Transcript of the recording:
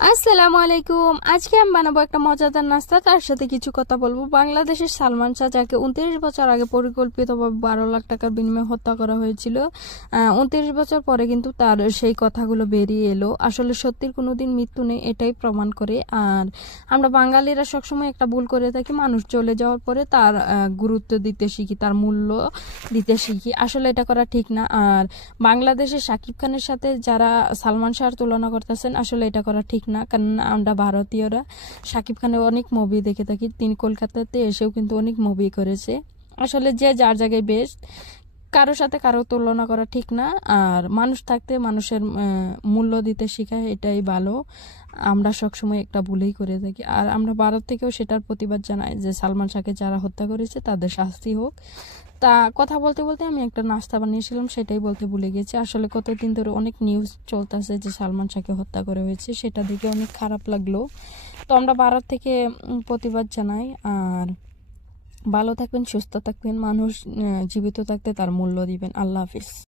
আসসালামু আলাইকুম। আজকে আমি বানাবো একটা মজাদার নাস্তা, তার সাথে কিছু কথা বলবো। বাংলাদেশের সালমান শাহ, যাকে 29 বছর আগে পরিকল্পিতভাবে 12 লাখ টাকার বিনিময়ে হত্যা করা হয়েছিল, 29 বছর পরে কিন্তু তার সেই কথাগুলো বেরিয়ে এলো। আসলে সত্যির কোনোদিন মৃত্যু নেই, এটাই প্রমাণ করে। আর আমরা বাঙালিরা সবসময় একটা ভুল করে থাকি, মানুষ চলে যাওয়ার পরে তার গুরুত্ব দিতে শিখি, তার মূল্য দিতে শিখি। আসলে এটা করা ঠিক না। আর বাংলাদেশের শাকিব খানের সাথে যারা সালমান শাহর তুলনা করতেছেন, আসলে এটা করা ঠিক না। কারণ আমরা ভারতীয়রা শাকিব খানের অনেক মুভি দেখে থাকি, তিনি কলকাতাতে এসেও কিন্তু অনেক মুভি করেছে। আসলে যে যার জায়গায় বেস্ট, কারোর সাথে কারো তুলনা করা ঠিক না। আর মানুষ থাকতে মানুষের মূল্য দিতে শেখায়, এটাই ভালো। আমরা সবসময় একটা ভুলেই করে থাকি। আর আমরা ভারত থেকেও সেটার প্রতিবাদ জানাই যে সালমান শাহকে যারা হত্যা করেছে তাদের শাস্তি হোক। তা কথা বলতে বলতে আমি একটা নাস্তা বানিয়েছিলাম, সেটাই বলতে ভুলে গেছি। আসলে কতদিন ধরে অনেক নিউজ চলতেছে যে সালমান শাহকে হত্যা করা হয়েছে, সেটা দেখে অনেক খারাপ লাগলো। তো আমরা ভারত থেকে প্রতিবাদ জানাই। আর ভালো থাকবেন, সুস্থ থাকবেন। মানুষ জীবিত থাকতে তার মূল্য দিবেন। আল্লাহ হাফিজ।